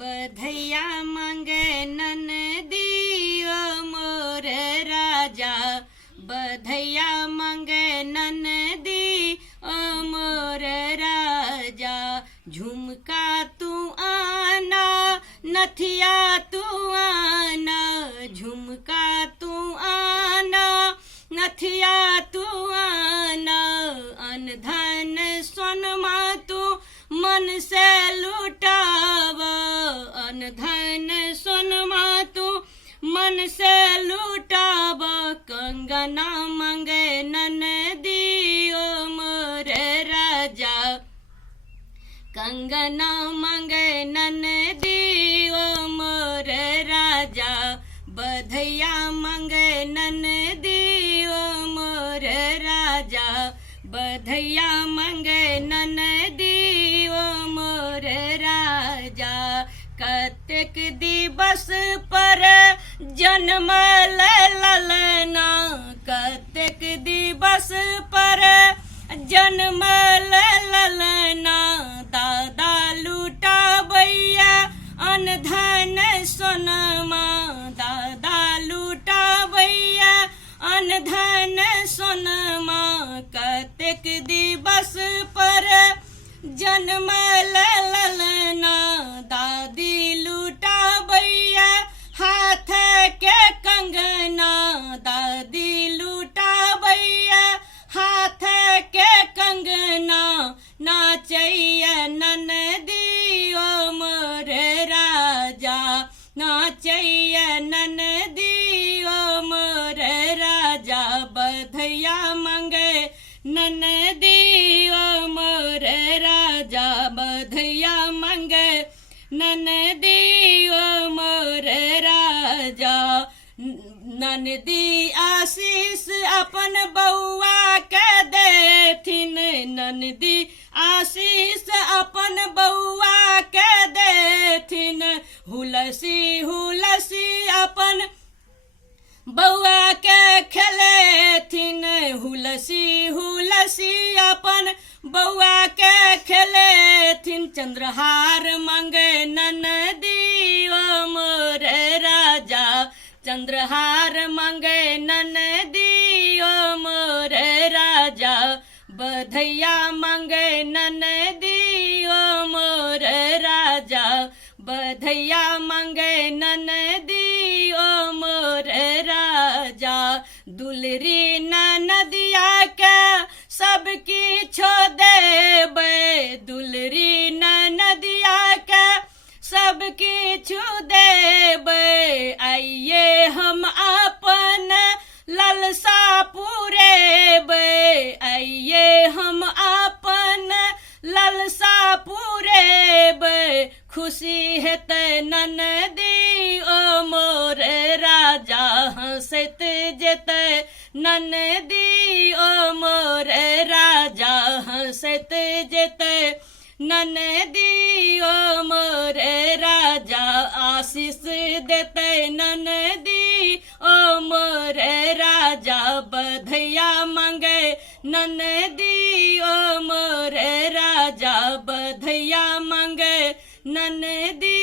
बधैया मांगे ननदी ओ मोर राजा, बधैया मांगे ननदी ओ मोर राजा। झुमका तू आना नथिया तू आना, झुमका तू आना नथिया तू आना। अनधन सोनमा तू मन से लुटाव, अनधन सोनमा तू मन से लुटाव। कंगना मांगे ननदी ओ मोर राजा, कंगना मांगे ननदी ओ मोर राजा। बधैया मांगे ननदी ओ मोर राजा, बधैया मांगे ननदी ओ मोर राजा। कतेक दिवस पर जन्मल ललना, कतेक दिवस पर जन्मल ललना। दादा लुटावैया अनधन सोनमा, दादा लुटावैया अनधन सोनमा। कतेक दिवस पर जन्मल ललना, दादी लुटावैया हाथ के कंगना, दादी लुटावैया हाथ के कंगना। नाचैया ननदी ओ मोर राजा, नाचैया ननदी ओ मोर राजा। बधैया मांगे ननदी ओ मोर राजा, बधैया मांगे ननदी ओ मोर राजा। ननदी आशीष अपन बउआ के देथिन, ननदी आशीष अपन बउआ के देथिन। हुलसी हुलसी अपन बउआ के खेलेथिन, हुलसी हुलसी अपन बउआ के खेलेथिन। चंद्रहार मांगे ननदी ओ मोर राजा, चंद्रहार मांगे ननदी ओ मोर राजा। बधैया मांगे ननदी ओ मोर राजा, बधैया मांगे ननदी ओ मोर राजा। दुलरी ननदिया के सबकी छो देबे, दुलरी ननदिया के सबकी छू देबे। आइए हम अपन ललसा पूरेबे, आइए हम अपन ललसा पूरेबे। खुशी हेतै ननदी ओ मोर राजा, हंसैत जेतै ननदी ओ मोर राजा, हंसैत जेतै ननदी ओ मोर राजा। आशीष देतै ननदी ओ मोर राजा। बधैया मांगे ननदी ओ मोर राजा, बधैया मांगे ननदी